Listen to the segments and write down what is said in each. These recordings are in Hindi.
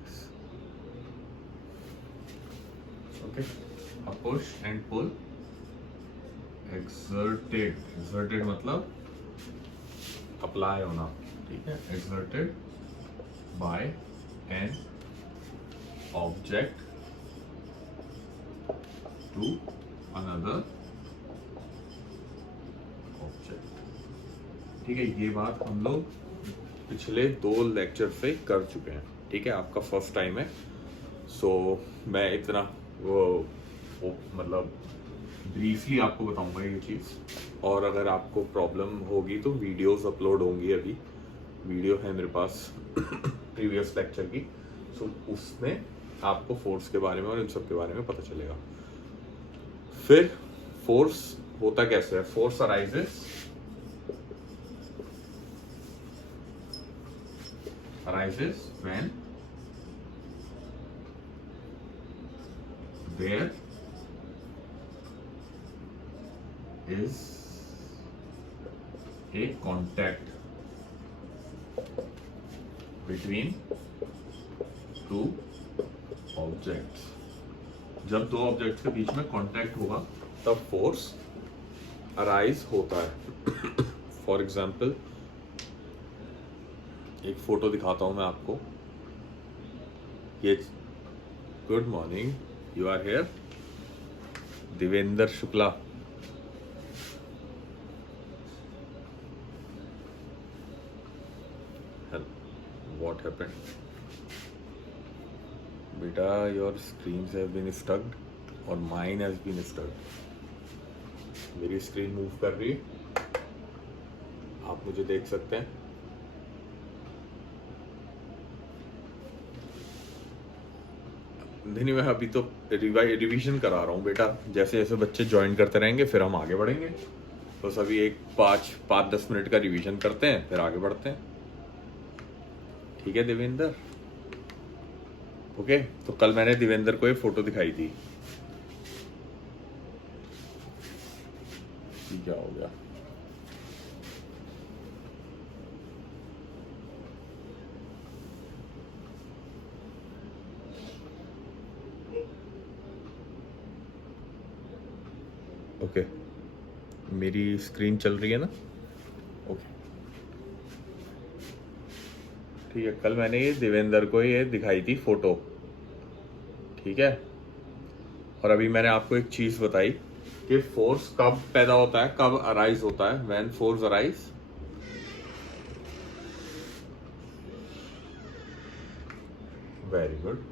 this. Okay, a push and pull. Exerted मतलब अप्लाई होना, ठीक है. Exerted by an object to another object. ठीक है, ये बात हम लोग पिछले 2 लेक्चर से कर चुके हैं. ठीक है, आपका फर्स्ट टाइम है, सो मैं इतना वो मतलब ब्रीफली आपको बताऊंगा ये चीज़. और अगर आपको प्रॉब्लम होगी तो वीडियोस अपलोड होंगी. अभी वीडियो है मेरे पास प्रीवियस लेक्चर की, सो उसमें आपको फोर्स के बारे में और इन सब के बारे में पता चलेगा. फिर फोर्स होता कैसे है. Force arises when there is a contact between two objects. जब 2 ऑब्जेक्ट्स के बीच में कांटेक्ट होगा तब फोर्स अराइज होता है. फॉर एग्जाम्पल एक फोटो दिखाता हूं मैं आपको. ये good morning, you are here. Devendra Shukla. What happened? Beta, your screens have been stuck or mine has been stuck. मेरी स्क्रीन मूव कर रही है, आप मुझे देख सकते हैं. नहीं, मैं अभी तो रिवीजन करा रहा हूँ बेटा. जैसे जैसे बच्चे ज्वाइन करते रहेंगे फिर हम आगे बढ़ेंगे. बस अभी एक 5-10 मिनट का रिवीजन करते हैं, फिर आगे बढ़ते हैं. ठीक है देवेंद्र. ओके, तो कल मैंने देवेंद्र को एक फोटो दिखाई थी. क्या हो गया. ओके, मेरी स्क्रीन चल रही है ना. ओके, ठीक है. कल मैंने ये देवेंद्र को ये दिखाई थी फोटो. ठीक है, और अभी मैंने आपको एक चीज बताई कि फोर्स कब पैदा होता है, कब अराइज होता है. When force arise, very good,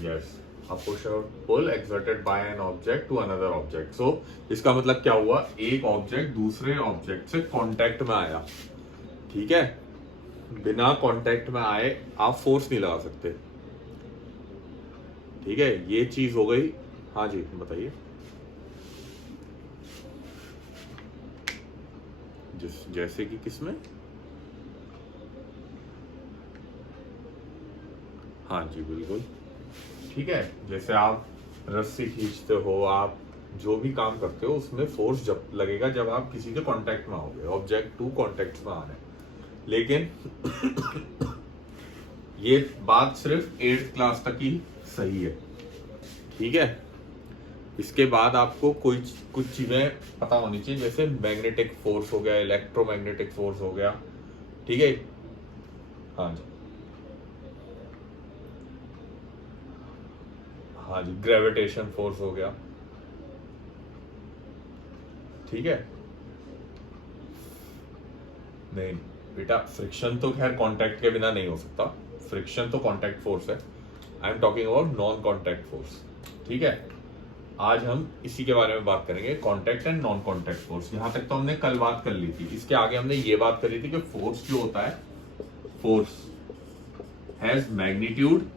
yes. A push or pull exerted by an object to another object. So इसका मतलब क्या हुआ, एक ऑब्जेक्ट दूसरे ऑब्जेक्ट से कांटेक्ट में आया. ठीक है, बिना कांटेक्ट में आए आप फोर्स नहीं लगा सकते. ठीक है, ये चीज हो गई. हाँ जी बताइए. जैसे कि किसमें. हाँ जी बिल्कुल. ठीक है, जैसे आप रस्सी खींचते हो, आप जो भी काम करते हो उसमें फोर्स जब लगेगा जब आप किसी के कांटेक्ट में आओगे, ऑब्जेक्ट टू कांटेक्ट में आ रहे हैं. लेकिन ये बात सिर्फ 8th क्लास तक ही सही है. ठीक है, इसके बाद आपको कुछ चीजें पता होनी चाहिए, जैसे मैग्नेटिक फोर्स हो गया, इलेक्ट्रोमैग्नेटिक फोर्स हो गया. ठीक है. हाँ जी, हाँ जी, ग्रेविटेशन फोर्स हो गया. ठीक है. नहीं बेटा, फ्रिक्शन तो खैर कांटेक्ट के बिना नहीं हो सकता. फ्रिक्शन तो कांटेक्ट फोर्स है. I am talking about non contact force. ठीक है, आज हम इसी के बारे में बात करेंगे, contact and non contact force. यहां तक तो हमने कल बात कर ली थी. इसके आगे हमने ये बात करी थी कि फोर्स जो होता है, force has magnitude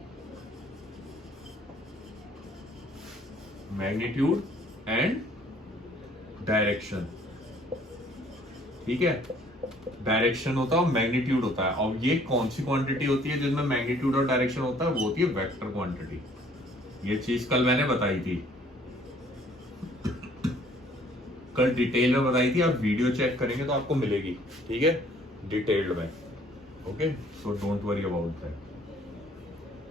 and direction. ठीक है, डायरेक्शन होता है और मैग्नीट्यूड होता है. और ये कौन सी क्वांटिटी होती है जिसमें मैग्नीट्यूड और डायरेक्शन होता है, वो होती है वेक्टर क्वांटिटी. ये चीज कल मैंने बताई थी, कल डिटेल में बताई थी. आप वीडियो चेक करेंगे तो आपको मिलेगी. ठीक है, डिटेल्ड में. Okay, so don't worry about that.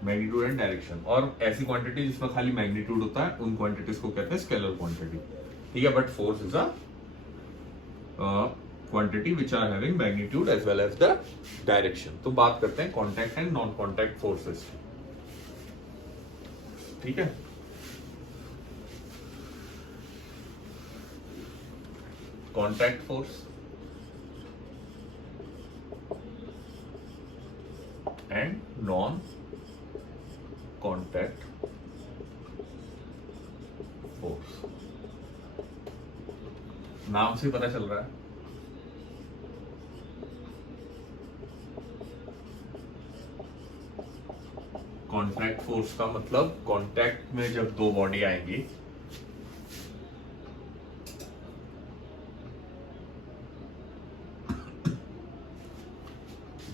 Magnitude and direction. और ऐसी क्वांटिटी जिसमें खाली मैग्नीट्यूड होता है उन क्वांटिटीज को कहते हैं स्केलर क्वांटिटी, ठीक है। But force is a quantity which are having magnitude as well as the direction. तो बात करते हैं contact and non contact forces, ठीक है। Contact force and non contact force, नाम से पता चल रहा है। कॉन्टैक्ट फोर्स का मतलब कॉन्टैक्ट में जब दो बॉडी आएंगी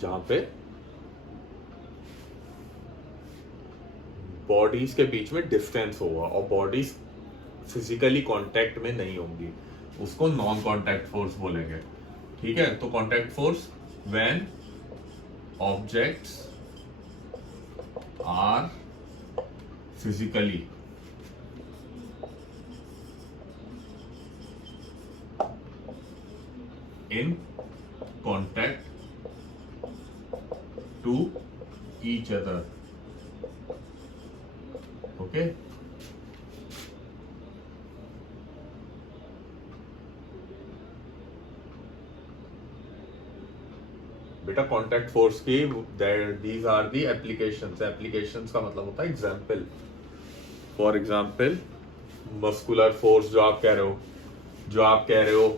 जहां पे बॉडीज के बीच में डिस्टेंस होगा और बॉडीज फिजिकली कांटेक्ट में नहीं होंगी, उसको नॉन कांटेक्ट फोर्स बोलेंगे, ठीक है। तो contact force when objects are physically in contact to each other, okay. बेटा कॉन्टैक्ट फोर्स की these are the applications. Applications का मतलब होता है example. For example muscular force जो आप कह रहे हो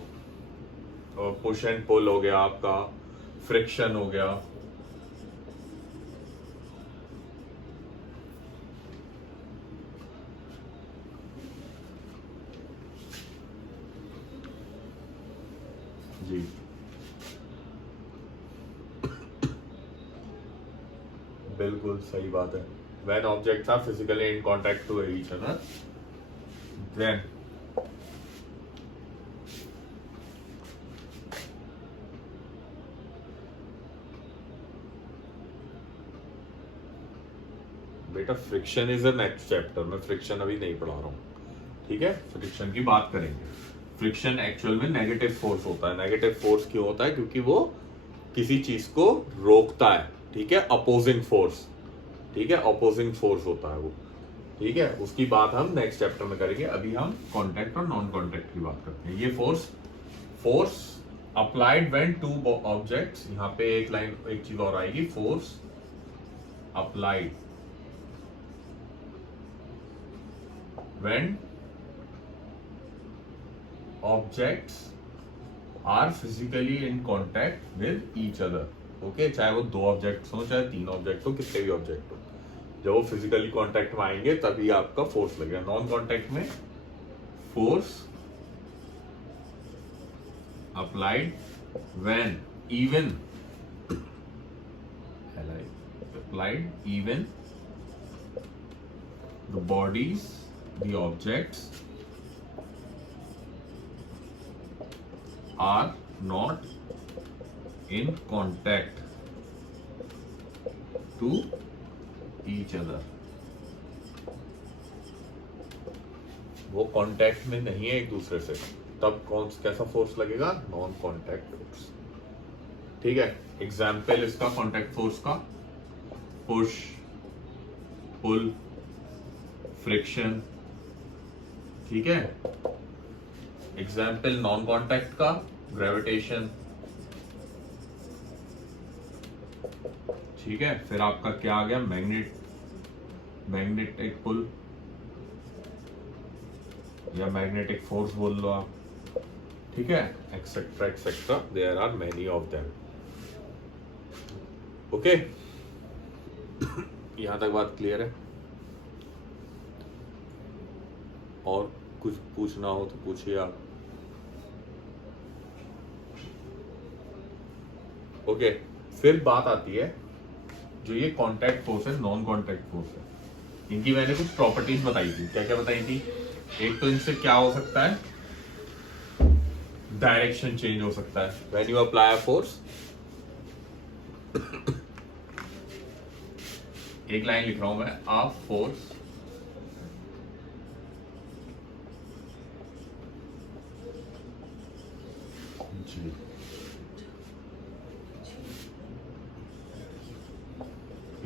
पुश एंड पुल हो गया, आपका फ्रिक्शन हो गया, जी बिल्कुल सही बात है। When objects are physically in contact to each other, then बेटा friction is a next chapter, मैं फ्रिक्शन अभी नहीं पढ़ा रहा हूँ, ठीक है। फ्रिक्शन की बात करेंगे। फ्रिक्शन एक्चुअल में नेगेटिव फोर्स होता है। नेगेटिव फोर्स क्यों होता है? क्योंकि वो किसी चीज को रोकता है, ठीक है। अपोजिंग फोर्स, ठीक है, अपोजिंग फोर्स होता है वो, ठीक है। उसकी बात हम नेक्स्ट चैप्टर में करेंगे। अभी हम कॉन्टैक्ट और नॉन कॉन्टैक्ट की बात करते हैं। ये force applied when two objects, यहाँ पे एक चीज और आएगी, force applied when objects are physically in contact with each other, okay. चाहे वो दो ऑब्जेक्ट्स हो, चाहे तीन ऑब्जेक्ट हो, कितने भी ऑब्जेक्ट हो, जब वो फिजिकली कांटेक्ट में आएंगे तभी आपका फोर्स लगेगा। नॉन कांटेक्ट में force applied when even the bodies, the objects are not in contact to each other, वो कांटेक्ट में नहीं है एक दूसरे से, तब कैसा फोर्स लगेगा? नॉन कांटेक्ट फोर्स, ठीक है। एग्जाम्पल इसका कांटेक्ट फोर्स का पुश, पुल, फ्रिक्शन, ठीक है। एग्जाम्पल नॉन कांटेक्ट का ग्रेविटेशन, ठीक है। फिर आपका क्या आ गया? मैग्नेटिक पुल या मैग्नेटिक फोर्स बोल लो आप, ठीक है। Etcetera etcetera, there are many of them, okay. यहां तक बात क्लियर है? और कुछ पूछना हो तो पूछिए आप, ओके। फिर बात आती है जो ये कांटेक्ट फोर्स है, नॉन कांटेक्ट फोर्स है, इनकी मैंने कुछ प्रॉपर्टीज बताई थी। क्या क्या बताई थी? एक तो इनसे क्या हो सकता है? डायरेक्शन चेंज हो सकता है। When you apply a force, एक लाइन लिख रहा हूं मैं, अ फोर्स जी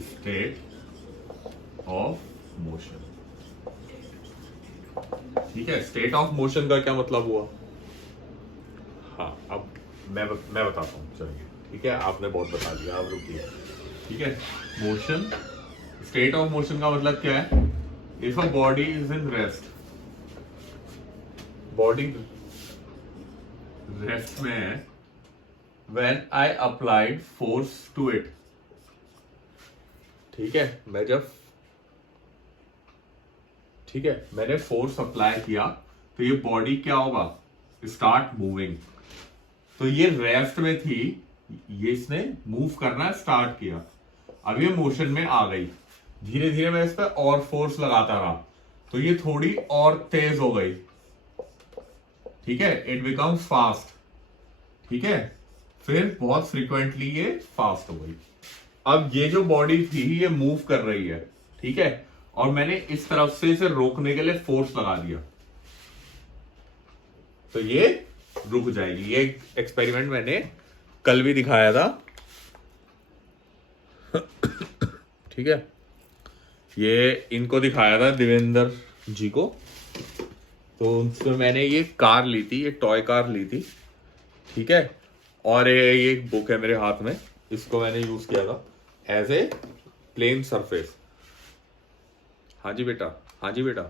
स्टेट ऑफ मोशन। ठीक है, स्टेट ऑफ मोशन का क्या मतलब हुआ? हाँ, अब मैं बताता हूँ, चलिए। ठीक है, आपने बहुत बता दिया, आप रुकिए। ठीक है, मोशन, स्टेट ऑफ मोशन का मतलब क्या है? If a body is in rest, body rest में है, when I applied force to it. ठीक है, मैंने फोर्स अप्लाई किया तो ये बॉडी क्या होगा? Start moving. तो ये रेस्ट में थी, ये इसने मूव करना स्टार्ट किया, अब ये मोशन में आ गई। धीरे धीरे मैं इस पर और फोर्स लगाता रहा तो ये थोड़ी और तेज हो गई। ठीक है, इट बिकम्स फास्ट। ठीक है, फिर बहुत फ्रीक्वेंटली ये फास्ट हो गई। अब ये जो बॉडी थी ये मूव कर रही है, ठीक है, और मैंने इस तरफ से इसे रोकने के लिए फोर्स लगा दिया तो ये रुक जाएगी। ये एक्सपेरिमेंट मैंने कल भी दिखाया था। ठीक है, ये इनको दिखाया था, देवेंद्र जी को। तो उनसे मैंने ये कार ली थी, ये टॉय कार ली थी। ठीक है, और ये एक बुक है मेरे हाथ में, इसको मैंने यूज किया था एज ए प्लेन सरफेस। हाँ जी बेटा, हाँ जी बेटा।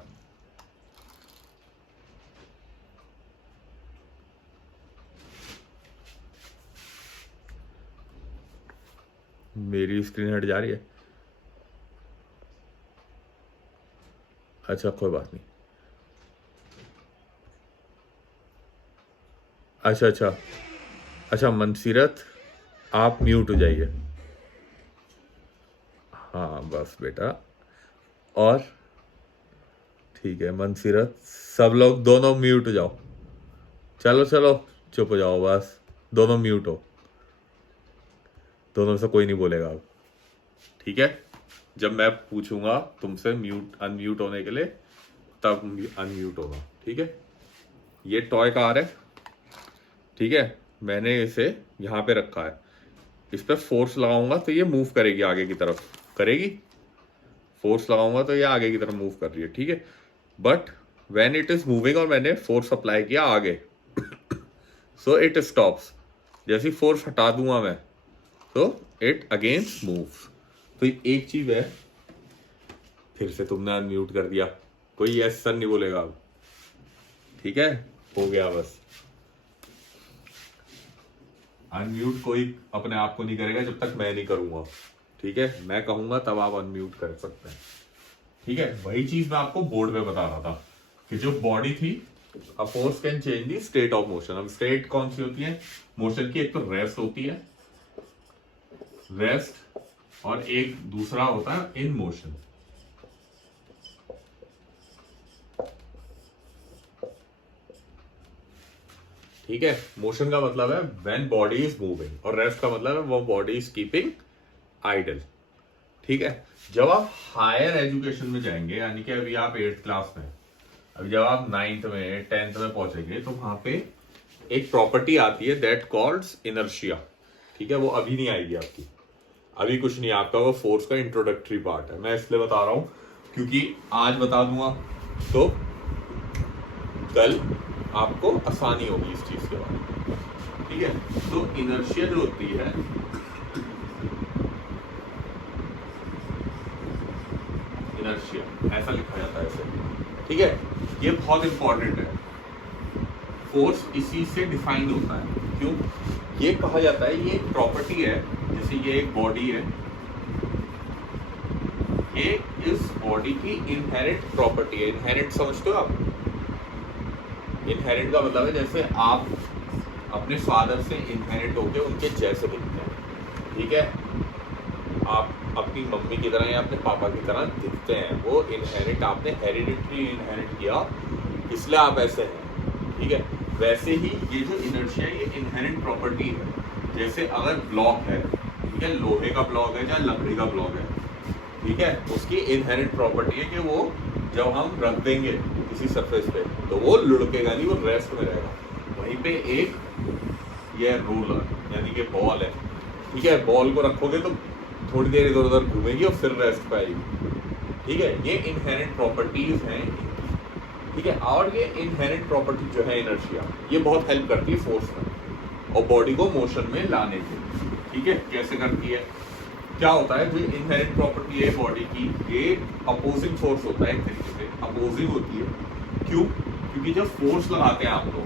मेरी स्क्रीन हट जा रही है? अच्छा, कोई बात नहीं। अच्छा, मनसीरत आप म्यूट हो जाइए। हाँ बस बेटा, और ठीक है मनसीरत, सब लोग दोनों म्यूट हो जाओ। चलो चुप हो जाओ, बस दोनों म्यूट हो, दोनों से कोई नहीं बोलेगा अब। ठीक है, जब मैं पूछूंगा तुमसे म्यूट अनम्यूट होने के लिए तब अनम्यूट होगा। ठीक है, ये टॉय कार है। ठीक है, मैंने इसे यहां पे रखा है, इस पर फोर्स लगाऊंगा तो ये मूव करेगी, आगे की तरफ करेगी। फोर्स लगाऊंगा तो ये आगे की तरफ मूव कर रही है। ठीक है, but when it is moving और मैंने फोर्स अप्लाई किया आगे, सो इट स्टॉप्स। जैसी फोर्स हटा दूंगा मैं तो इट अगेन मूव। तो एक चीज है, फिर से तुमने अनम्यूट कर दिया, कोई यस सर नहीं बोलेगा अब। ठीक है, हो गया बस। अनम्यूट कोई अपने आप को नहीं करेगा जब तक मैं नहीं करूंगा। ठीक है, मैं कहूंगा तब आप अनम्यूट कर सकते हैं। ठीक है, वही चीज मैं आपको बोर्ड पे बता रहा था कि जो बॉडी थी, a force can change the state of motion. अब स्टेट कौन सी होती है मोशन की? एक तो रेस्ट होती है, रेस्ट, और एक दूसरा होता है इन मोशन। ठीक है, मोशन का मतलब है व्हेन बॉडी इज मूविंग, और रेस्ट का मतलब है वो बॉडी इज कीपिंग आइडल। ठीक है, जब आप हायर एजुकेशन में जाएंगे, यानी कि अभी आप 8th क्लास में, अभी जब आप 9th में 10th में पहुंचेंगे तो वहां पे एक प्रॉपर्टी आती है दैट कॉल्ड्स इनर्शिया। ठीक है, वो अभी नहीं आएगी आपकी, अभी कुछ नहीं आपका, वो फोर्स का इंट्रोडक्टरी पार्ट है। मैं इसलिए बता रहा हूं क्योंकि आज बता दूंगा तो कल आपको आसानी होगी इस चीज के बारे में। ठीक है, तो इनर्शिया जो होती है, इनर्शिया ऐसा लिखा जाता है इसे। ठीक है, ये बहुत इंपॉर्टेंट है। फोर्स इसी से डिफाइन होता है। क्यों? ये कहा जाता है, ये एक प्रॉपर्टी है, जैसे ये एक बॉडी है, ये इस बॉडी की इनहेरेंट प्रॉपर्टी है। इनहेरेंट समझते हो आप? इनहेरेंट का मतलब है जैसे आप अपने फादर से इनहेरिट होके उनके जैसे दिखते हैं। ठीक है, आप अपनी मम्मी की तरह या अपने पापा की तरह दिखते हैं, वो इनहेरिट, आपने हेरिडिटरी इनहेरिट किया, इसलिए आप ऐसे हैं। ठीक है, वैसे ही ये जो इनर्शिया ये इनहेरेंट प्रॉपर्टी है। जैसे अगर ब्लॉक है, ठीक है, लोहे का ब्लॉक है या लकड़ी का ब्लॉक है, ठीक है, उसकी इनहेरेंट प्रॉपर्टी है कि वो जब हम रख देंगे किसी सरफेस पे तो वो लुढ़केगा नहीं, वो रेस्ट में रहेगा। वहीं पे एक ये रोलर यानी कि बॉल है, ठीक है, बॉल को रखोगे तो थोड़ी देर इधर उधर घूमेगी और फिर रेस्ट पे आएगी। ठीक है, ये इनहेरेंट प्रॉपर्टीज हैं, ठीक है। और ये इनहेरेंट प्रॉपर्टी जो है इनर्शिया, ये बहुत हेल्प करती है फोर्स में और बॉडी को मोशन में लाने के। ठीक है, कैसे करती है, क्या होता है, जो इनहेरेंट प्रॉपर्टी है बॉडी की, ये अपोजिंग फोर्स होता है, एक तरीके से अपोजिंग होती है। क्यों? क्योंकि जब फोर्स लगाते हैं आप लोग,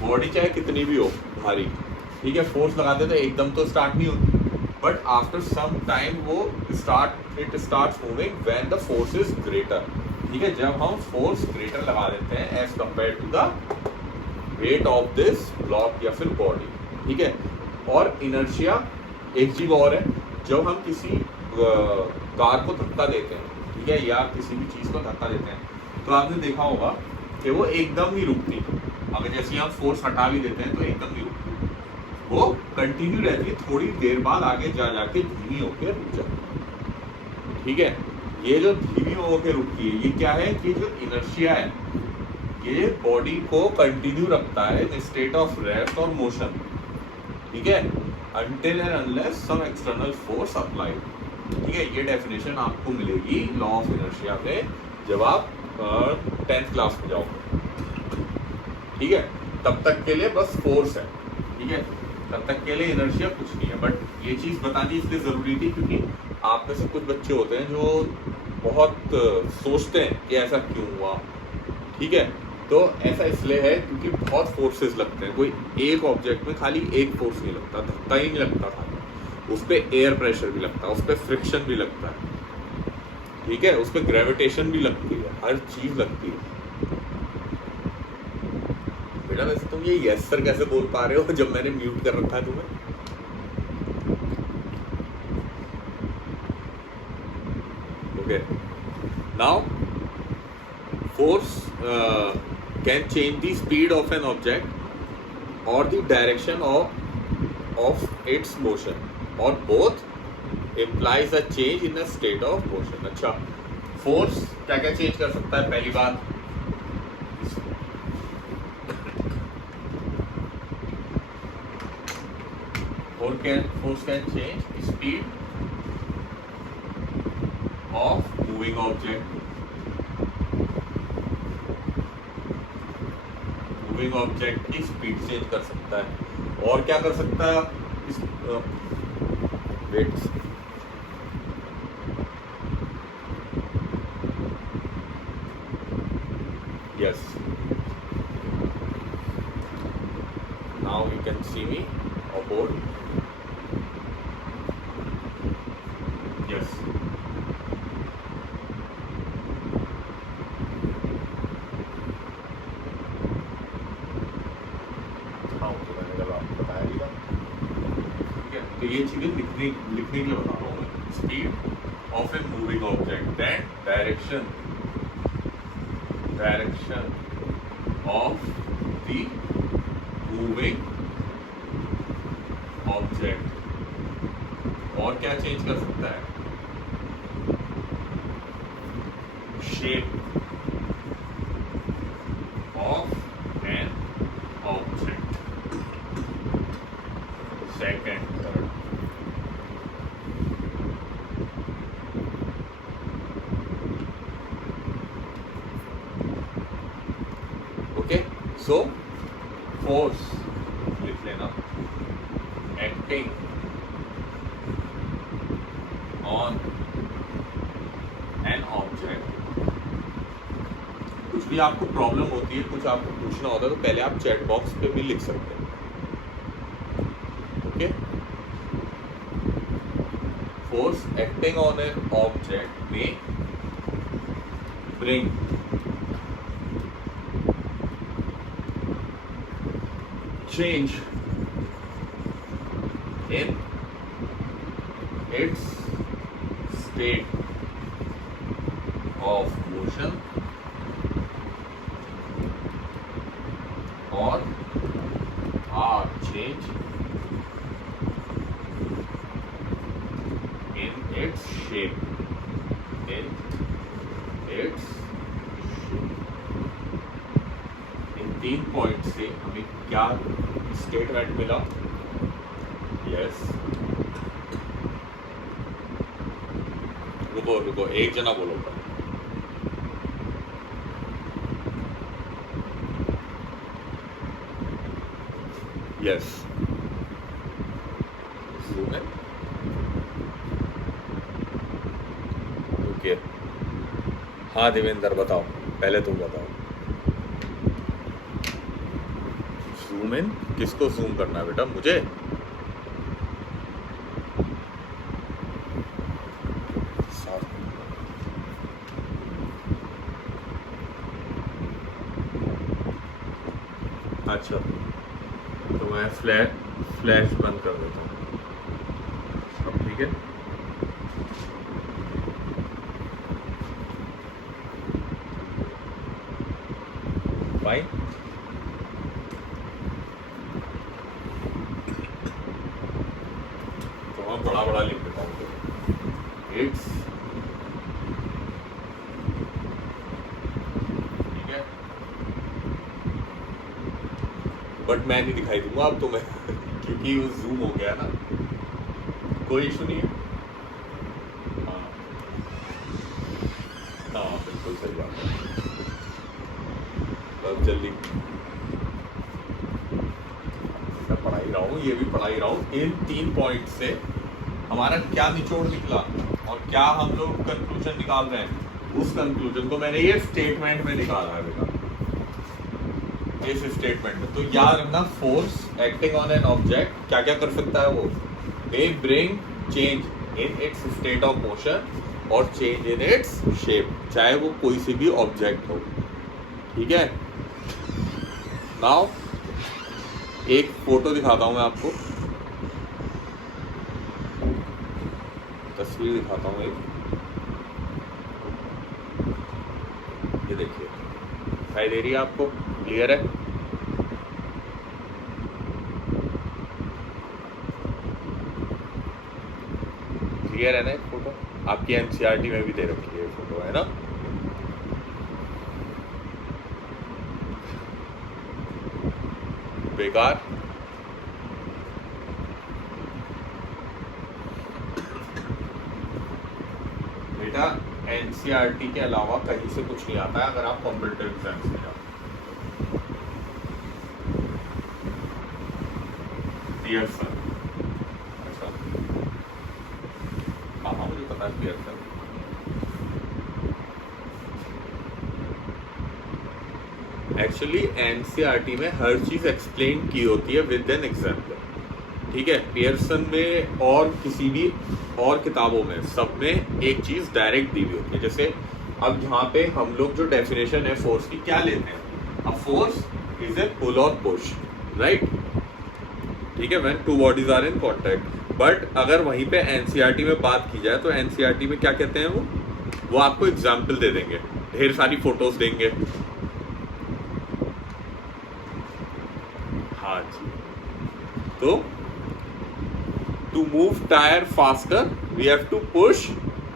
बॉडी चाहे कितनी भी हो भारी, ठीक है, फोर्स लगाते हैं तो एकदम तो स्टार्ट नहीं होती, बट आफ्टर सम टाइम वो it starts moving when the force is greater. ठीक है, जब हम फोर्स ग्रेटर लगा देते हैं as compare to the weight of this block या फिर बॉडी। ठीक है, और इनर्शिया एक चीज और है, जब हम किसी कार को धक्का देते हैं, ठीक है, या किसी भी चीज को धक्का देते हैं, तो आपने देखा होगा कि वो एकदम नहीं रुकती। अगर जैसे हम फोर्स हटा भी देते हैं तो एकदम नहीं रुकती, वो कंटिन्यू रहती है, थोड़ी देर बाद आगे जा जाके धीमी होकर रुक जाती। ठीक है, ये जो धीमी होकर रुकती है, ये क्या है कि जो इनर्शिया है ये बॉडी को कंटिन्यू रखता है इन स्टेट ऑफ रेस्ट और मोशन। ठीक है, until and unless some external force applied। ठीक है, ये डेफिनेशन आपको मिलेगी लॉ ऑफ इनर्शिया में जब आप 10th क्लास में जाओगे। ठीक है, तब तक के लिए बस फोर्स है, ठीक है, तब तक के लिए इनर्शिया कुछ नहीं है। बट ये चीज़ बतानी इसलिए ज़रूरी थी क्योंकि आप में से कुछ बच्चे होते हैं जो बहुत सोचते हैं कि ऐसा क्यों हुआ। ठीक है, तो ऐसा इसलिए है क्योंकि बहुत फोर्सेस लगते हैं, कोई एक ऑब्जेक्ट में खाली एक फोर्स नहीं लगता, धक्का ही नहीं लगता था, उस पर एयर प्रेशर भी लगता है, उस पर फ्रिक्शन भी लगता है, ठीक है, उस पर ग्रेविटेशन भी लगती है, हर चीज लगती है। बेटा वैसे तुम ये यस सर कैसे बोल पा रहे हो जब मैंने म्यूट कर रखा है तुम्हें? Okay, now force can change the speed of an object or the direction of its motion, or both implies a change in a state of motion। अच्छा, force क्या क्या चेंज कर सकता है? पहली बात, force can change speed of moving object, moving object की स्पीड चेंज कर सकता है। और क्या कर सकता है? इस weight, yes, now you can see me aboard, yes, तो ये चीजें लिखने के लिए बता रहा हूँ मैं। Speed of a moving object, then direction of the moving object. और क्या चेंज कर सकता है? Shape of an object, second, third. Okay, so force लिख लेना, एक्टिंग ऑन एन ऑब्जेक्ट। कुछ भी आपको प्रॉब्लम होती है, कुछ आपको पूछना होता है, तो पहले आप चैट बॉक्स पे भी लिख सकते हैं। Okay, force acting on an object में bring change in its state of motion or are change in its shape, in its in 3 point से हमें क्या स्टेटमेंट मिला? यस, रुको एक जना बोलो। Yes, okay. हाँ देवेंद्र बताओ, पहले तुम बताओ। जूम इन किसको जूम करना है बेटा? मुझे? अच्छा, तो मैं फ्लैश बंद कर देता हूँ। अब ठीक है। फाइन। तो मैं बड़ा लिख देता हूँ। इट्स ठीक है, बट मैं नहीं दिखाई दूंगा अब तुम्हें क्योंकि वो जूम हो गया ना। कोई इशू नहीं है। हाँ बिल्कुल सही बात है। अब जल्दी मैं पढ़ा ही रहा हूँ, ये भी पढ़ा ही रहा हूँ। इन 3 पॉइंट से हमारा क्या निचोड़ निकला और क्या हम लोग कंक्लूजन निकाल रहे हैं, उस कंक्लूजन को मैंने ये स्टेटमेंट में निकाला है बेटा, इस स्टेटमेंट में। तो याद रखना, force acting on an object क्या क्या कर सकता है? वो मे bring change in its state of motion और चेंज इन इट्स शेप, चाहे वो कोई सी भी ऑब्जेक्ट हो। ठीक है। नाउ एक फोटो दिखाता हूं मैं आपको, तस्वीर दिखाता हूं एक। ये देखिए, दिखाई दे रही है आपको? क्लियर है? क्लियर है ना? एक फोटो आपकी एनसीईआरटी में भी दे रखी है, फोटो है ना? बेकार। बेटा एनसीईआरटी के अलावा कहीं से कुछ नहीं आता है अगर आप कॉम्पिटिटिव एग्जाम्स में जाओ। पियर्सन, अच्छा हाँ मुझे पता है पियर्सन। एक्चुअली एनसीईआरटी में हर चीज एक्सप्लेन की होती है विद एन एग्जाम्पल। ठीक है। पियर्सन में और किसी भी और किताबों में सब में एक चीज डायरेक्ट दी हुई होती है। जैसे अब यहाँ पे हम लोग जो डेफिनेशन है फोर्स की क्या लेते हैं? अब फोर्स इज ए पुल और पुश, राइट? ठीक है, when two bodies are in contact. But अगर वहीं पे एनसीईआरटी में बात की जाए तो एनसीईआरटी में क्या कहते हैं? वो आपको एग्जाम्पल दे देंगे, ढेर सारी फोटोज देंगे। हाँ जी। तो to move tyre faster we have to push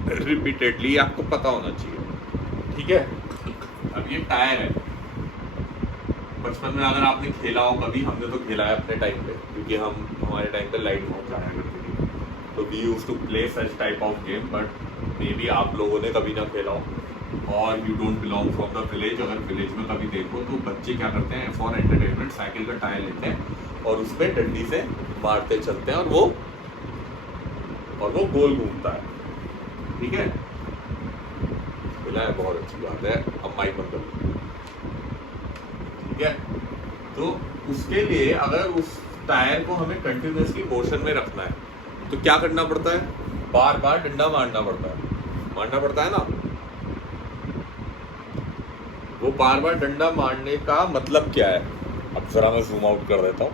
repeatedly, आपको पता होना चाहिए। ठीक है। अब ये टायर है, बचपन में अगर आपने खेला हो कभी, हमने तो खेला है अपने टाइम पे, क्योंकि हमारे टाइम पे लाइट बहुत जाया करती थी, तो we used to play such type of game. But maybe आप लोगों ने कभी ना खेला हो और you don't belong from the village. अगर विलेज में कभी देखो तो बच्चे क्या करते हैं, फॉर एंटरटेनमेंट साइकिल का टायर लेते हैं और उस पर डंडी से मारते चलते हैं और वो गोल घूमता है। ठीक है, मिला है, बहुत अच्छी बात है। अब माइक बंद कर। ठीक है, तो उसके लिए अगर उस टायर को हमें कंटिन्यूअसली मोशन में रखना है तो क्या करना पड़ता है? बार बार डंडा मारना पड़ता है ना। वो बार बार डंडा मारने का मतलब क्या है? अब जरा मैं जूम आउट कर देता हूँ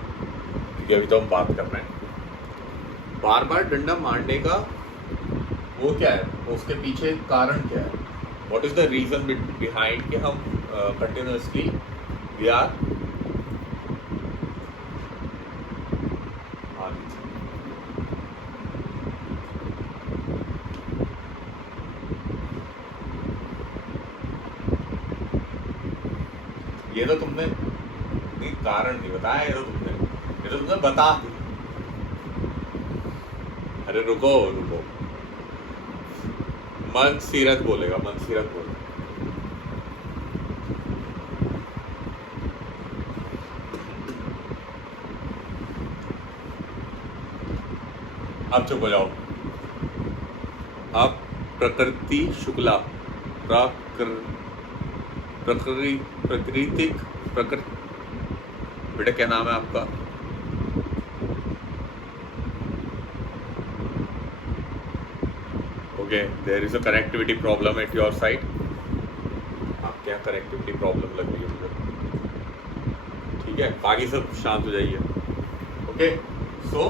क्योंकि अभी तो हम बात कर रहे हैं। बार बार डंडा मारने का वो क्या है, उसके पीछे कारण क्या है? What is the reason behind कि हम कंटिन्यूअसली वी आर ये तो तुमने नहीं, कारण नहीं बताया, ये तो तुमने बता दी। अरे रुको रुको, मनसीरत बोलेगा, मनसीरत बोलेगा। अब चुप हो जाओ। आप प्रकृति शुक्ला, प्रकृतिक प्रकृति, बेटा क्या नाम है आपका? Okay, there is a connectivity problem at your side. आप क्या कनेक्टिविटी प्रॉब्लम लग रही है मुझे? ठीक है, बाकी सब शांत हो जाइए। ओके, सो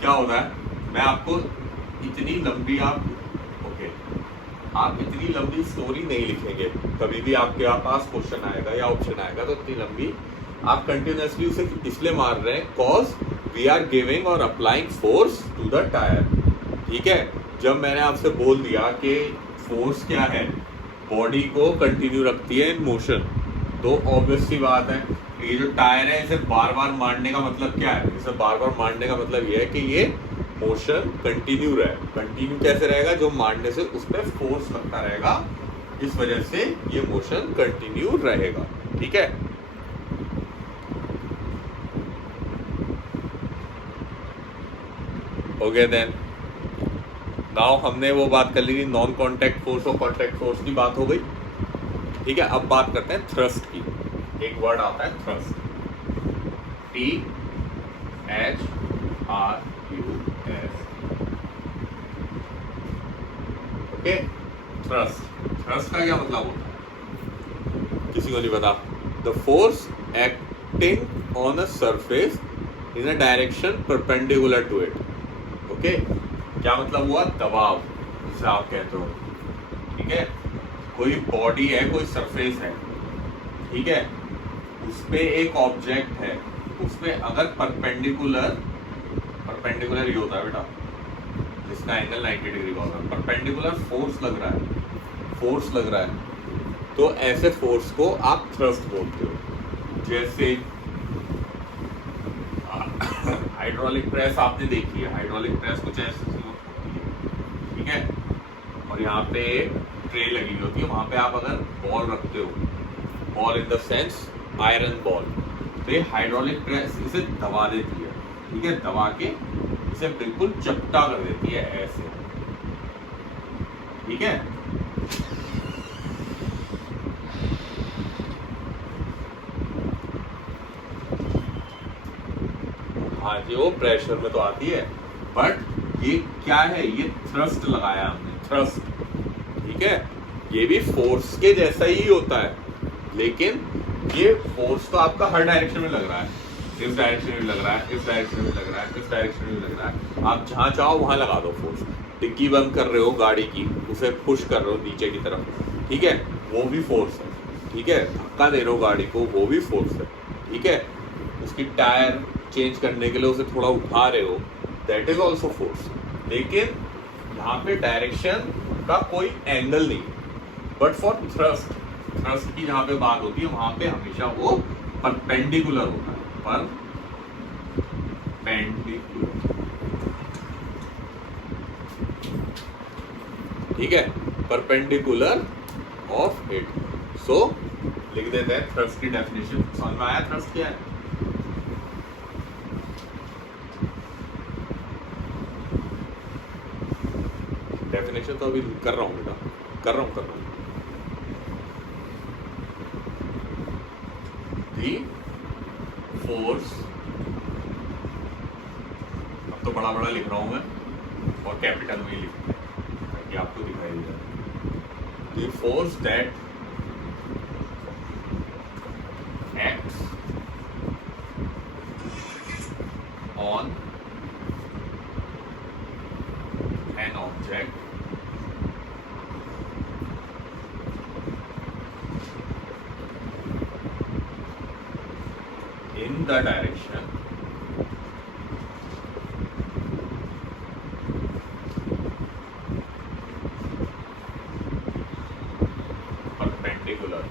क्या होता है, मैं आपको इतनी लंबी आप इतनी लंबी स्टोरी नहीं लिखेंगे। कभी भी आपके पास क्वेश्चन आएगा या ऑप्शन आएगा तो इतनी लंबी आप कंटिन्यूसली उसे इसलिए मार रहे हैं कॉज वी आर गिविंग और applying force to the tyre. ठीक है, जब मैंने आपसे बोल दिया कि फोर्स क्या है, बॉडी को कंटिन्यू रखती है इन मोशन, तो ऑब्वियस सी बात है ये जो टायर है इसे बार बार मारने का मतलब क्या है? इसे बार बार मारने का मतलब ये है कि ये मोशन कंटिन्यू रहे। कंटिन्यू कैसे रहेगा? जो मारने से उस पर फोर्स लगता रहेगा, इस वजह से ये मोशन कंटिन्यू रहेगा। ठीक है, ओके देन नाउ हमने वो बात कर ली थी नॉन कांटेक्ट फोर्स और कांटेक्ट फोर्स की बात हो गई। ठीक है, अब बात करते हैं थ्रस्ट की। एक वर्ड आता है थ्रस्ट, THRUS। ओके, थ्रस्ट का क्या मतलब होता है? किसी को नहीं पता? The force acting on a surface in a direction perpendicular to it. Okay, क्या मतलब हुआ? दबाव, जिसे आप कहते हो। ठीक है, कोई बॉडी है, कोई सरफेस है, ठीक है, उस पे एक ऑब्जेक्ट है, उस पे अगर परपेंडिकुलर ये होता है बेटा जिसका एंगल 90 डिग्री का होता है, परपेंडिकुलर फोर्स लग रहा है, तो ऐसे फोर्स को आप थ्रस्ट बोलते हो। जैसे हाइड्रोलिक प्रेस आपने देखी है, हाइड्रोलिक प्रेस कुछ ऐसे होती है। ठीक है, और यहाँ पे ट्रे लगी होती है, वहां पे आप अगर बॉल रखते हो, ball in the sense iron ball, तो ये हाइड्रोलिक प्रेस इसे दबा देती है। ठीक है, दबा के इसे बिल्कुल चपटा कर देती है ऐसे। ठीक है, हाँ जी, वो प्रेशर में तो आती है, बट ये क्या है? ये थ्रस्ट लगाया हमने, थ्रस्ट। ठीक है, ये भी फोर्स के जैसा ही होता है, लेकिन ये फोर्स तो आपका हर डायरेक्शन में लग रहा है। इस डायरेक्शन में लग रहा है, इस डायरेक्शन में लग रहा है, इस डायरेक्शन में लग रहा है। आप जहाँ चाहो वहां लगा दो फोर्स। डिग्गी बंद कर रहे हो गाड़ी की, उसे पुश कर रहे हो नीचे की तरफ, ठीक है, वो भी फोर्स है। ठीक है, धक्का दे रहे हो गाड़ी को, वो भी फोर्स है। ठीक है, उसकी टायर चेंज करने के लिए उसे थोड़ा उठा रहे हो, दैट इज ऑल्सो फोर्स। लेकिन यहाँ पे डायरेक्शन का कोई एंगल नहीं, बट फॉर थ्रस्ट की जहाँ पे बात होती है वहां पे हमेशा वो परपेंडिकुलर होता है, परपेंडिकुलर। ठीक है, परपेंडिकुलर ऑफ इट। सो लिख देते हैं थ्रस्ट की डेफिनेशन। समझ में आया थ्रस्ट क्या है? डेफिनेशन तो अभी कर रहा हूँ बेटा, कर रहा हूँ। दी फोर्स, अब तो बड़ा लिख रहा हूँ मैं और कैपिटल में ही लिख ताकि आपको दिखाई दे जाए। The force that acts on an object in the direction perpendicular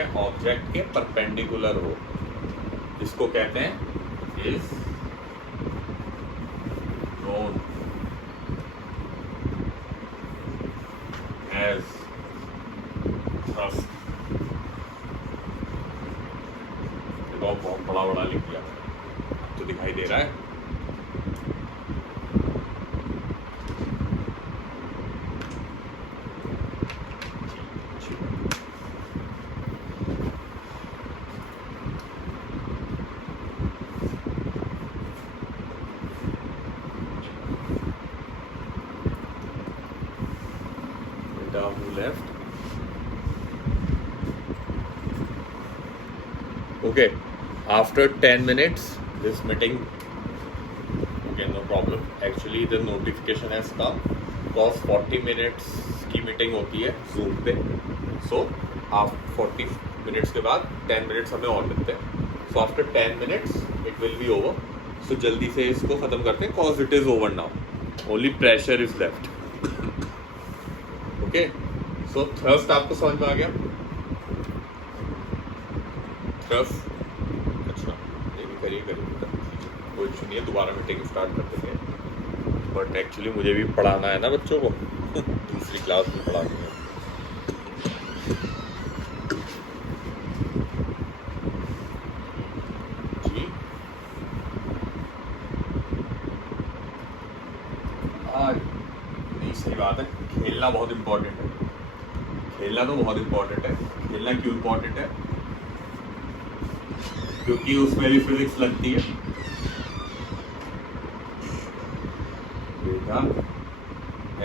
है ऑब्जेक्ट के परपेंडिकुलर हो, इसको कहते हैं इज नोन एज थ्रस्ट। देखो बहुत बड़ा बड़ा लिख दिया तो दिखाई दे रहा है। Who left? Okay, after 10 minutes this meeting, okay, no problem, actually the notification has come because 40 minutes की मीटिंग होती है Zoom पे, so after 40 minutes के बाद 10 minutes हमें और मिलते हैं, so after 10 minutes it will be over, so जल्दी से इसको ख़त्म करते हैं cause it is over now, only pressure is left। Okay, so thrust आपको समझ में आ गया? थ्रस्ट, अच्छा, ये भी करिए कोई इशू नहीं है, दोबारा मीटिंग स्टार्ट कर देंगे, बट एक्चुअली मुझे भी पढ़ाना है ना बच्चों को दूसरी क्लास में पढ़ानी है। जी नहीं, सही बात है, खेलना बहुत इम्पोर्टेंट है, खेलना तो बहुत इम्पोर्टेंट है। खेलना क्यों इम्पोर्टेंट है? क्योंकि उसमें भी फिजिक्स लगती है बेटा।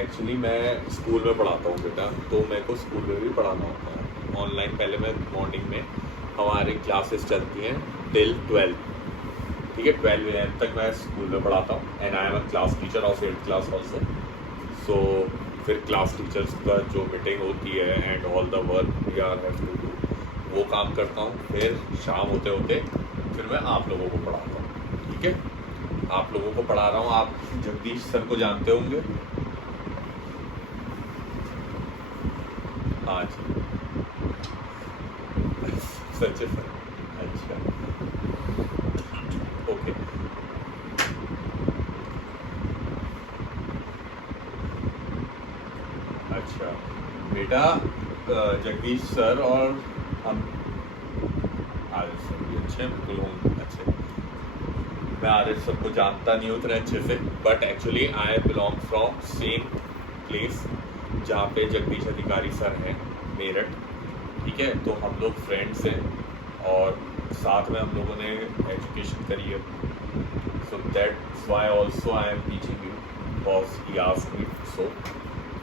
एक्चुअली मैं स्कूल में पढ़ाता हूँ बेटा, तो मेरे को स्कूल में भी पढ़ाना होता है ऑनलाइन। पहले मैं मॉर्निंग में हमारी क्लासेस चलती हैं टिल 12, ठीक है, 12 AM तक मैं स्कूल में पढ़ाता हूँ and I am a class teacher of 8th class also. So फिर क्लास टीचर्स का जो मीटिंग होती है and all the work we are have to do, वो काम करता हूँ। फिर शाम होते होते फिर मैं आप लोगों को पढ़ाता हूँ, ठीक है, आप लोगों को पढ़ा रहा हूँ। आप जगदीश सर को जानते होंगे, हाँ जी, सच है सर, अच्छा, ओके, अच्छा बेटा, जगदीश सर और हम आरिफ सर भी अच्छे, बिल्कुल होंगे अच्छे। मैं आरिफ सर को जानता नहीं उतने अच्छे से, but actually I belong from same place जहाँ पे जगदीश अधिकारी सर हैं, मेरठ, ठीक है। तो हम लोग फ्रेंड्स हैं और साथ में हम लोगों ने एजुकेशन करी है, so that's why also I am teaching you because he asked me. So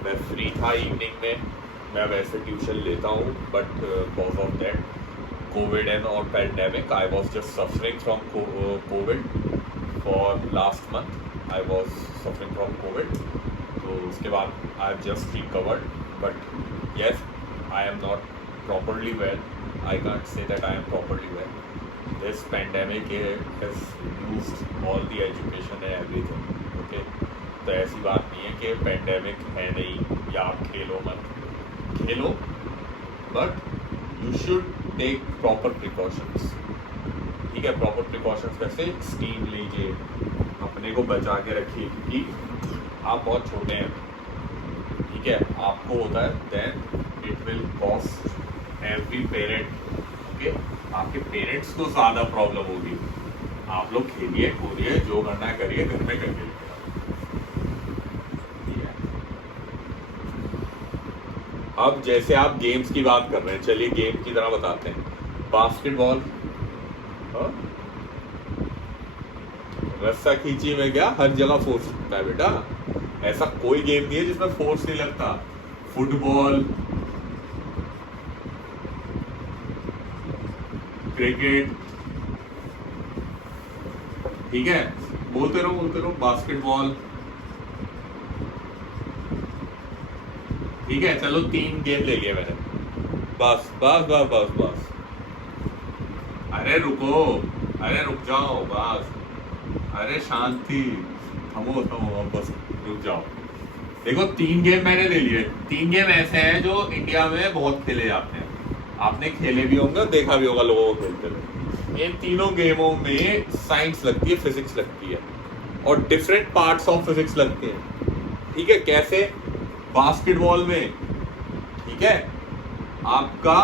मैं फ्री था इवनिंग में, मैं वैसे ट्यूशन लेता हूँ, but because of that COVID and और pandemic I was just suffering from COVID for last month, I was suffering from COVID. तो उसके बाद I just recovered, but yes I am not properly well, I can't say that I am properly well. This pandemic has used all the education and everything, okay? तो ऐसी बात नहीं है कि पैंडेमिक है नहीं या आप खेलो मत, खेलो, but you should take proper precautions, ठीक है। प्रॉपर प्रिकॉशंस कैसे? स्टीम लीजिए, अपने को बचा के रखिए, क्योंकि आप बहुत छोटे हैं, ठीक है, आपको होता है then it will cost every parent, okay. आपके पेरेंट्स को ज़्यादा प्रॉब्लम होगी। आप लोग खेलिए कूदिए, जो करना है करिए, घर में करके अब जैसे आप गेम्स की बात कर रहे हैं, चलिए गेम की तरह बताते हैं। बास्केटबॉल, रस्सा खींची में क्या हर जगह फोर्स लगता है बेटा, ऐसा कोई गेम नहीं है जिसमें फोर्स नहीं लगता। फुटबॉल, क्रिकेट, ठीक है, बोलते रहो, बास्केटबॉल, ठीक है। चलो 3 गेम ले लिए मैंने, बस बस बस बस बस, अरे रुको, अरे रुक जाओ, बस, अरे शांति, थमो, बस रुक जाओ। देखो 3 गेम मैंने ले लिए। 3 गेम ऐसे हैं जो इंडिया में बहुत खेले जाते हैं। आपने खेले भी होंगे और देखा भी होगा लोगों को खेलते हुए। इन तीनों गेमों में साइंस लगती है, फिजिक्स लगती है और डिफरेंट पार्ट्स ऑफ फिजिक्स लगते हैं। ठीक है, कैसे? बास्केटबॉल में, ठीक है, आपका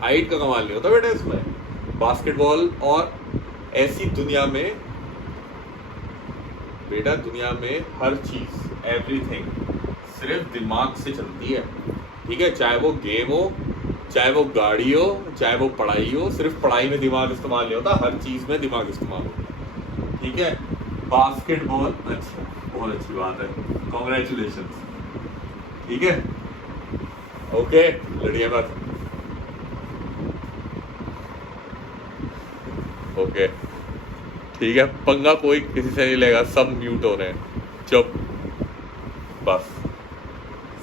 हाइट का कमाल नहीं होता बेटा इसमें। बास्केटबॉल और ऐसी दुनिया में बेटा, दुनिया में हर चीज, एवरीथिंग सिर्फ दिमाग से चलती है। ठीक है, चाहे वो गेम हो, चाहे वो गाड़ी हो, चाहे वो पढ़ाई हो। सिर्फ पढ़ाई में दिमाग इस्तेमाल नहीं होता, हर चीज में दिमाग इस्तेमाल होता है। ठीक है, बास्केटबॉल, अच्छा, बहुत अच्छी बात है, कॉन्ग्रेचुलेशंस। ठीक है, ओके, लड़िए मत। ओके, ठीक है, पंगा कोई किसी से नहीं लेगा, सब म्यूट हो रहे हैं, चुप, बस,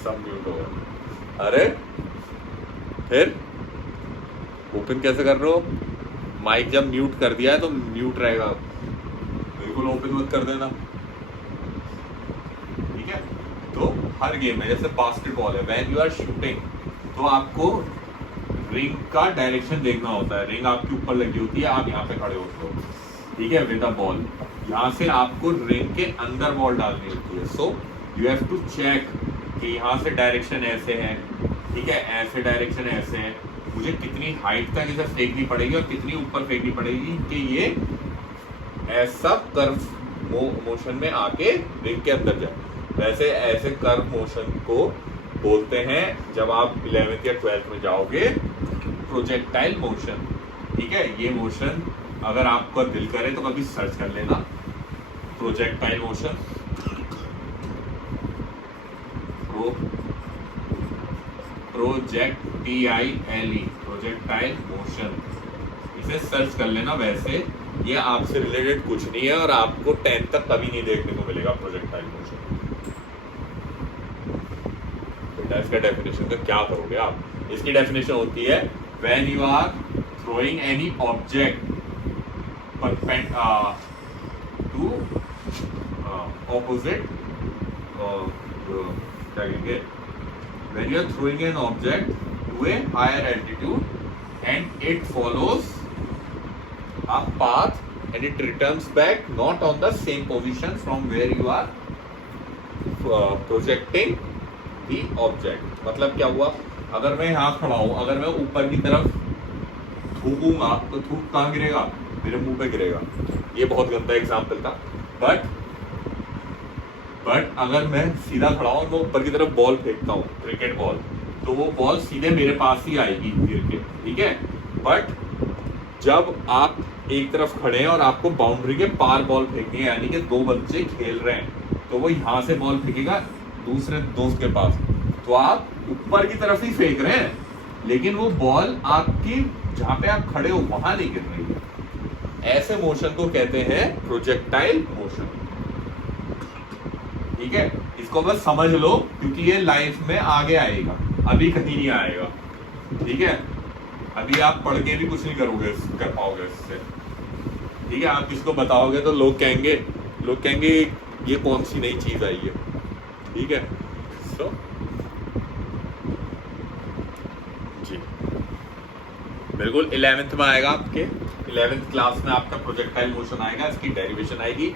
सब म्यूट हो रहे। अरे फिर ओपन कैसे कर रहे हो? माइक जब म्यूट कर दिया है तो म्यूट रहेगा, बिल्कुल ओपन मत कर देना। ठीक है, तो हर गेम में जैसे बास्केटबॉल है, व्हेन यू आर शूटिंग तो आपको रिंग का डायरेक्शन देखना होता है। रिंग आपके ऊपर लगी होती है, आप यहाँ पे खड़े होते हो, ठीक है, विद अ बॉल। यहाँ से आपको रिंग के अंदर बॉल डालनी होती है। So you have to check कि यहाँ से डायरेक्शन ऐसे है, ठीक है, ऐसे डायरेक्शन ऐसे है, मुझे कितनी हाइट तक इसे फेंकनी पड़ेगी और कितनी ऊपर फेंकनी पड़ेगी कि ये ऐसा कर्व मोशन में आके रिंग के अंदर जाए। वैसे ऐसे कर्व मोशन को बोलते हैं, जब आप 11th या 12th में जाओगे, प्रोजेक्टाइल मोशन। ठीक है, ये मोशन अगर आपका दिल करे तो कभी सर्च कर लेना, projectile motion, PILE, projectile motion, इसे सर्च कर लेना। वैसे ये आपसे रिलेटेड कुछ नहीं है और आपको 10th तक कभी नहीं देखने को मिलेगा प्रोजेक्टाइल मोशन। इसका डेफिनेशन का क्या करोगे आप? इसकी डेफिनेशन होती है when you are throwing any object to opposite, क्या कहेंगे, when you are throwing an object to a higher altitude and it follows a path and it returns back not on the same position from where you are projecting the object. मतलब क्या हुआ, अगर मैं यहाँ खड़ा हूं, अगर मैं ऊपर की तरफ थूकूंगा तो थूक कहाँ गिरेगा? मेरे मुंह पे गिरेगा। ये बहुत गंदा एग्जाम्पल था, बट अगर मैं सीधा खड़ा हूं, मैं ऊपर की तरफ बॉल फेंकता हूँ, क्रिकेट बॉल, तो वो बॉल सीधे मेरे पास ही आएगी गिर के। ठीक है, बट जब आप एक तरफ खड़े हैं और आपको बाउंड्री के पार बॉल फेंकनी है, यानी कि दो बच्चे खेल रहे हैं, तो वो यहाँ से बॉल फेंकेगा दूसरे दोस्त के पास, तो आप ऊपर की तरफ ही फेंक रहे हैं, लेकिन वो बॉल आपकी जहां पे आप खड़े हो वहां नहीं गिर रही है। ऐसे मोशन को कहते हैं प्रोजेक्टाइल मोशन। ठीक है, इसको बस समझ लो, क्योंकि ये लाइफ में आगे आएगा, अभी कहीं नहीं आएगा। ठीक है, अभी आप पढ़ के भी कुछ नहीं कर पाओगे इससे। ठीक है, आप किसको बताओगे तो लोग कहेंगे ये कौन सी नई चीज आई है। ठीक है, सो जी बिल्कुल 11th में आएगा, आपके 11th क्लास में आपका प्रोजेक्टाइल मोशन आएगा, इसकी डेरिवेशन आएगी।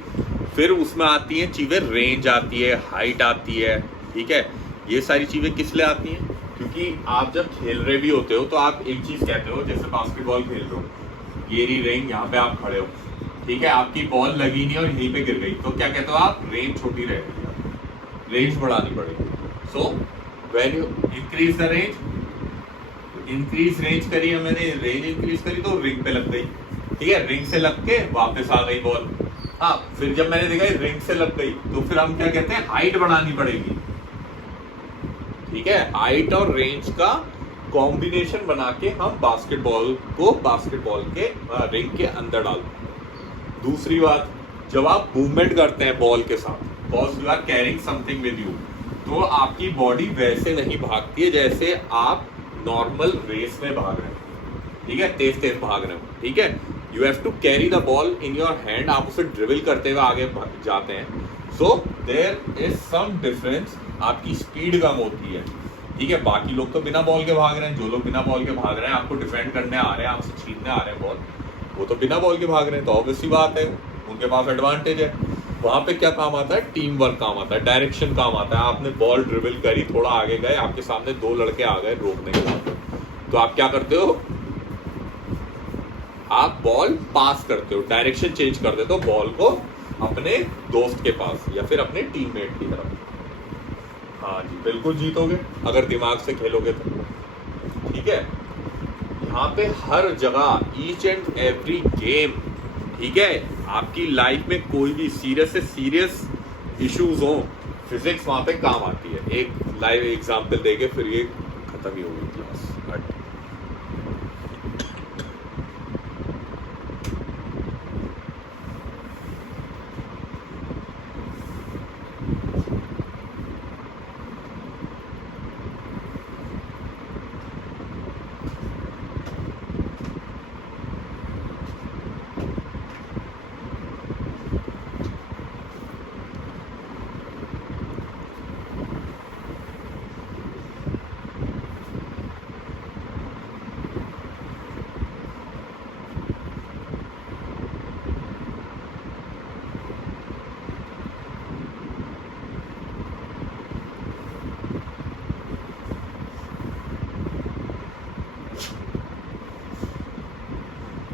फिर उसमें आती हैं चीजें, रेंज आती है, हाइट आती है। ठीक है, ये सारी चीजें किस लिए आती हैं? क्योंकि आप जब खेल रहे भी होते हो तो आप एक चीज कहते हो, जैसे बास्केटबॉल खेल रहे हो, ये रही रेंज, यहाँ पे आप खड़े हो, ठीक है, आपकी बॉल लगी नहीं और यहीं पे गिर गई, तो क्या कहते हो आप? रेंज छोटी रह गई, रेंज बढ़ानी पड़ेगी। So when you increase the range, increase range करी है मैंने, रेंज इंक्रीज करी तो रिंग पे लग गई। ठीक है, रिंग से लग के वापस आ गई बॉल। हाँ, फिर जब मैंने देखा रिंग से लग गई, तो फिर हम क्या कहते हैं? हाइट बढ़ानी पड़ेगी। ठीक है, हाइट और रेंज का कॉम्बिनेशन बना के हम बास्केटबॉल को बास्केटबॉल के रिंग के अंदर डालते हैं। दूसरी बात, जब आप मूवमेंट करते हैं बॉल के साथ, because you are carrying something with you, तो आपकी बॉडी वैसे नहीं भागती है जैसे आप नॉर्मल रेस में भाग रहे हैं। ठीक है, तेज तेज भाग रहे हो। ठीक है, you have to carry the ball in your hand, आप उसे ड्रिबल करते हुए आगे जाते हैं। So there is some difference, आपकी स्पीड कम होती है। ठीक है। बाकी लोग तो बिना बॉल के भाग रहे हैं, जो लोग बिना बॉल के भाग रहे हैं, आपको डिफेंड करने आ रहे हैं, आपसे छीनने आ रहे हैं बॉल, वो तो बिना बॉल के भाग रहे हैं, तो ऑब्वियसली बात है उनके पास एडवांटेज है। वहां पे क्या काम आता है, टीम वर्क काम आता है, डायरेक्शन काम आता है। आपने बॉल ड्रिबल करी, थोड़ा आगे गए, आपके सामने दो लड़के आ गए रोकने के बाद, तो आप क्या करते हो, आप बॉल पास करते हो, डायरेक्शन चेंज कर देते हो बॉल को अपने दोस्त के पास या फिर अपने टीममेट की तरफ। हाँ जी, बिल्कुल जीतोगे अगर दिमाग से खेलोगे तो, ठीक है। यहाँ पे हर जगह ईच एंड एवरी गेम, ठीक है, आपकी लाइफ में कोई भी सीरियस से सीरियस इश्यूज हो, फिजिक्स वहां पे काम आती है। एक लाइव एग्जांपल देके फिर ये खत्म ही होगी क्लास।